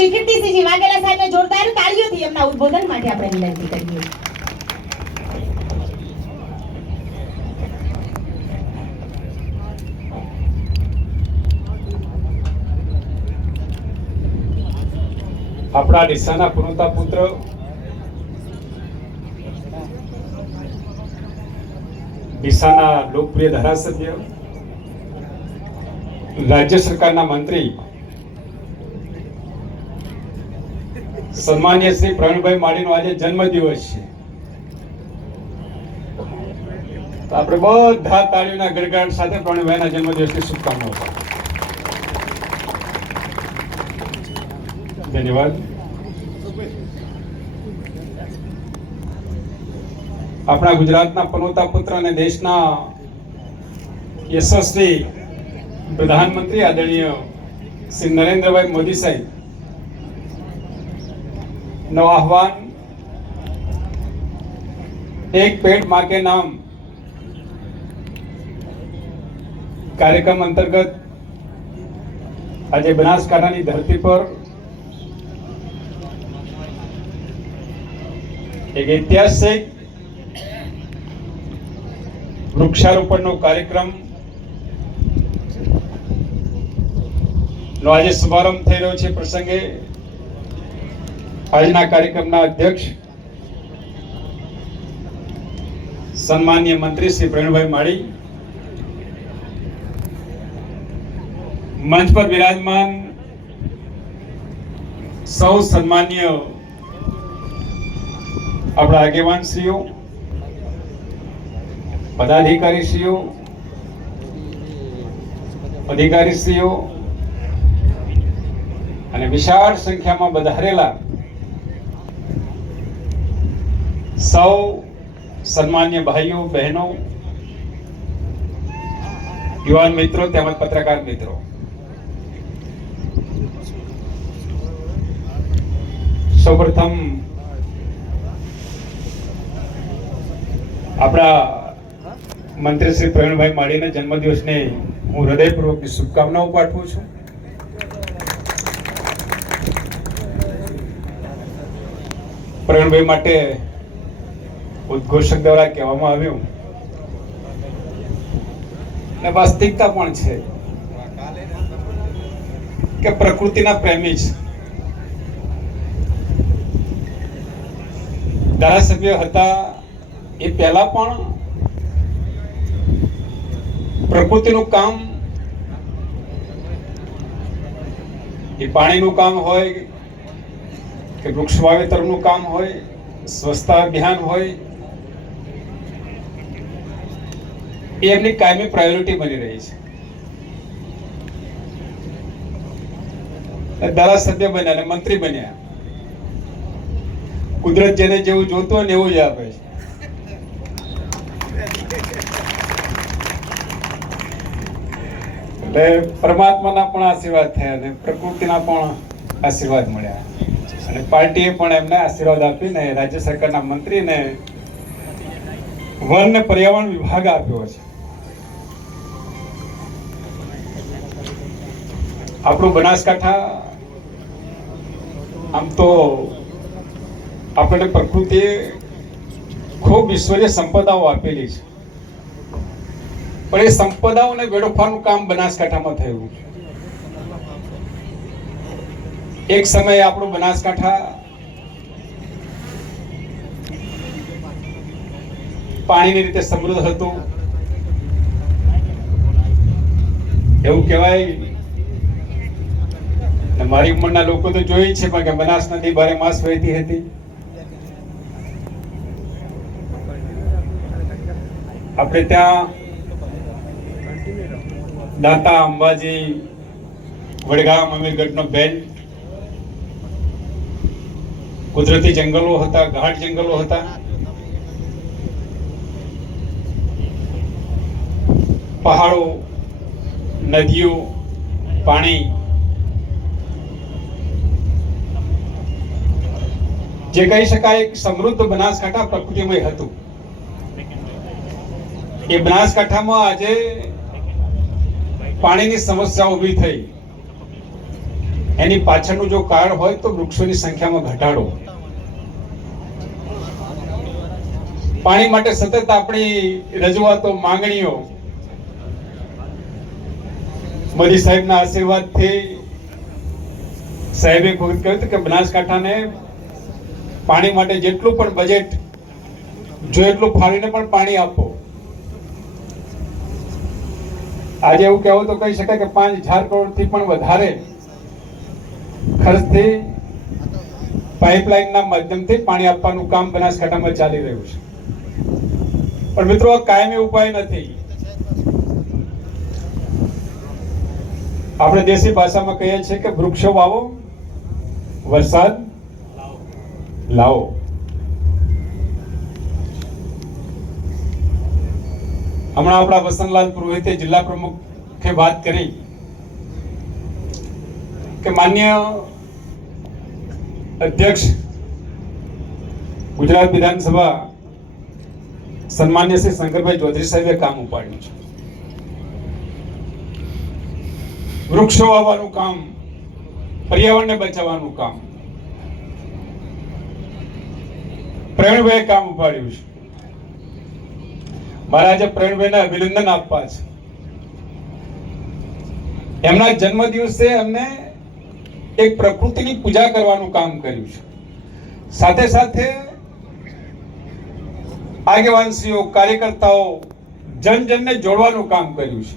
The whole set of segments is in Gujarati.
શ્રી કીર્તિસિંહજી વાઘેલા સાહેબને જોરદાર તાળીઓથી એમના ઉદ્બોધન માટે આપણે વિનંતી કરીએ. આપણા ડીસાના પુનતા પુત્ર ડીસાના લોકપ્રિય ધારાસભ્ય, રાજ્ય સરકારના મંત્રી સન્માનીય શ્રી પ્રવીણભાઈ માળીનો આજે જન્મદિવસ છે. તો આપણે બધા તાળીઓના ગડગડાટ સાથે પ્રવીણભાઈના જન્મદિવસની શુભકામનાઓ. ધન્યવાદ. આપણા ગુજરાતના પનોતા પુત્ર અને દેશના યશસ્વી પ્રધાનમંત્રી આદરણીય શ્રી નરેન્દ્રભાઈ મોદી સાહેબ નો આહવાન એક પેડ માં કે નામ કાર્યક્રમ અંતર્ગત આજે બનાસકાંઠાની ધરતી પર એક ઐતિહાસિક વૃક્ષારોપણનો કાર્યક્રમ નો આજે શુભારંભ થઈ રહ્યો છે. પ્રસંગે આજના કાર્યક્રમના અધ્યક્ષ સન્માનીય મંત્રી શ્રી પ્રવીણભાઈ માળી, મંચ પર વિરાજમાન સૌ સન્માનીય આપણા આગેવાનશ્રીઓ, પદાધિકારીશ્રીઓ, અધિકારીશ્રીઓ અને વિશાળ સંખ્યામાં વધારેલા સૌ સન્માન્ય ભાઈઓ, બહેનો, યુવાન મિત્રો તેમજ પત્રકાર મિત્રો, સૌપ્રથમ આપણા મંત્રી શ્રી પ્રવીણભાઈ માળીના જન્મદિવસને હું હૃદયપૂર્વકની શુભકામનાઓ પાઠવું છું. પ્રવીણભાઈ માટે ઉદ્ઘોષક દ્વારા કહેવામાં આવ્યું અને વાસ્તવિકતા પણ છે કે પ્રકૃતિના પ્રેમી છે. ધારાસભ્ય હતા એ પહેલા પણ પ્રકૃતિનું કામ, એ પાણીનું કામ હોય કે વૃક્ષ વાવેતરનું કામ હોય, સ્વચ્છતા અભિયાન હોય, એ એમની કાયમી પ્રાયોરિટી બની રહી છે. ધારાસભ્ય બન્યા અને મંત્રી બન્યા, કુદરત જેને જેવું જોતું હોય ને એવું જ આપે છે. એટલે પરમાત્માના પણ આશીર્વાદ થયા અને પ્રકૃતિના પણ આશીર્વાદ મળ્યા અને પાર્ટીએ પણ એમને આશીર્વાદ આપીને રાજ્ય સરકારના મંત્રીને વન અને પર્યાવરણ વિભાગ આપ્યો છે. આપણું બનાસકાંઠા આમ તો આપણને પ્રકૃતિએ ખૂબ ઈશ્વરીય સંપદાઓ આપેલી છે, પણ એ સંપદાઓને વેડફવાનું કામ બનાસકાંઠામાં થયું. એક સમયે આપણું બનાસકાંઠા પાણીની રીતે સમૃદ્ધ હતું. એવું કહેવાય, મારી ઉંમરના લોકો તો જોઈ છે પણ કે બનાસ નદી બારે માસ વહેતી હતી. આપણે ત્યાં દાંતા, અંબાજી, વડગામ, અમીરગઢનો બેલ્ટ, કુદરતી જંગલો હતા, ઘાટ જંગલો હતા. પહાડો, નદીઓ, પાણી, જે કહી શકાય એક સમૃદ્ધ બનાસકાંઠા પ્રકૃતિમય હતું. એ બનાસકાંઠામાં આજે પાણીની સમસ્યા ઊભી થઈ એની પાછળનું જો કારણ હોય તો વૃક્ષોની સંખ્યામાં ઘટાડો. પાણી માટે સતત આપણી રજૂઆતો, માંગણીઓ મોદી સાહેબના આશીર્વાદથી સાહેબે કહ્યું હતું કે બનાસકાંઠાને પાણી માટે જેટલું પણ બજેટ જો એટલું ફાળવીને પણ પાણી આપો. આજે એવું કહેવું તો કહી શકાય કે 5,000 કરોડથી પણ વધારે ખર્ચથી પાઇપલાઇનના માધ્યમથી પાણી આપવાનું કામ બનાસકાંઠામાં ચાલી રહ્યું છે. પણ મિત્રો, આ કાયમી ઉપાય નથી. આપણે દેશી ભાષામાં કહીએ છીએ કે વૃક્ષો વાવો, વરસાદ લાવો. હમણાં આપણા વસંતલાલ પુરોહિતે જિલ્લા પ્રમુખે વાત કરી કે માન્ય અધ્યક્ષ ગુજરાત વિધાનસભા સન્માન્ય શ્રી શંકરભાઈ ચૌધરી સાહેબે કામ ઉપાડ્યું છે. વૃક્ષો વાવવાનું કામ, પર્યાવરણને બચાવવાનું કામ પ્રવીણભાઈએ કામ ઉપાડ્યું છે. મારે આજે પ્રવીણભાઈને અભિનંદન આપવા છે. એમના જન્મ દિવસે એમને એક પ્રકૃતિની પૂજા કરવાનું કામ કર્યું છે. સાથે સાથે આગેવાનશ્રીઓ, કાર્યકર્તાઓ, જનજનને જોડવાનું કામ કર્યું છે.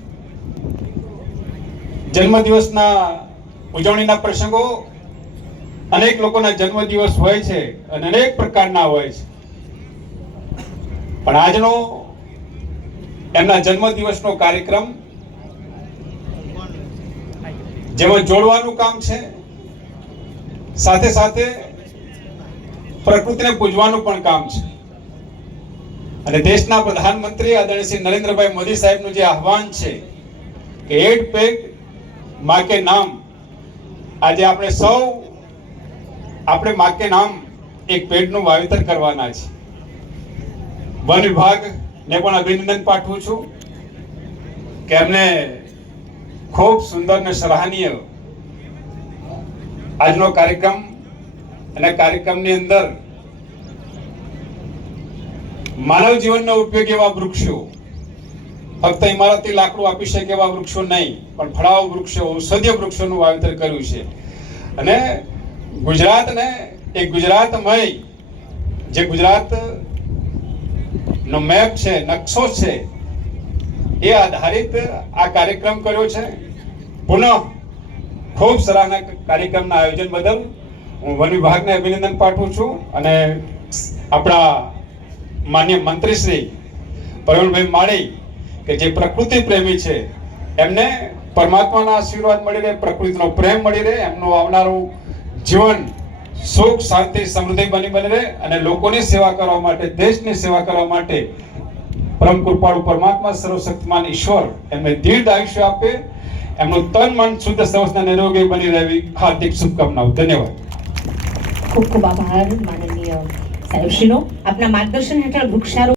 જન્મદિવસના ઉજવણીના પ્રસંગો, અનેક લોકોના જન્મદિવસ હોય છે અને અનેક પ્રકારના હોય છે, પણ આજનો એમના જન્મદિવસનો કાર્યક્રમ જેમાં જોડવાનું કામ છે, સાથે સાથે પ્રકૃતિને પૂજવાનું પણ કામ છે. અને દેશના પ્રધાનમંત્રી આદરણીય શ્રી નરેન્દ્રભાઈ મોદી સાહેબનું જે આહવાન છે કે એક પેડ માં કે નામ, આજે આપણે સૌ માં કે નામ એક પેડનું વાવેતર કરવાના છે. વન વિભાગને પણ અભિનંદન પાઠવું છું કે એમને ખૂબ સુંદર અને સરાહનીય આજનો કાર્યક્રમ, અને કાર્યક્રમની અંદર માનવ જીવનનો ઉપયોગી એવા વૃક્ષો, ફક્ત ઇમારતી લાકડું આપી શકે એવા વૃક્ષો નહીં, પણ ફળાઉ વૃક્ષો, ઔષધીય વૃક્ષોનું વાવેતર કર્યું છે. અને ગુજરાતને એક ગુજરાતમય, જે ગુજરાત નો મેપ છે, નકશો છે, એ આધારિત આ કાર્યક્રમ કર્યો છે. પુનઃ ખૂબ સરાહના કાર્યક્રમના આયોજન બદલ હું વન વિભાગને અભિનંદન પાઠવું છું. અને આપણા માન્ય મંત્રી શ્રી પ્રવીણભાઈ માળી કે જે પ્રકૃતિ પ્રેમી છે, એમને પરમાત્માના આશીર્વાદ મળી રહે, પ્રકૃતિનો પ્રેમ મળી રહે, એમનું આવનારું જીવન સુખ, શાંતિ, સમૃદ્ધિ બની રહે અને લોકોની સેવા કરવા માટે, દેશની સેવા કરવા માટે પરમ કૃપાળુ પરમાત્મા સર્વશક્તિમાન ઈશ્વર એમને દીર્ઘ આયુષ્ય આપે, એમનું તન મન શુદ્ધ સ્વસ્થ નિરોગી બની રહેવી હાર્દિક શુભકામનાઓ. ધન્યવાદ. ખૂબ ખૂબ આભાર માનનીય સાહેબશ્રીનો. આપના માર્ગદર્શન હેઠળ વૃક્ષારોપણ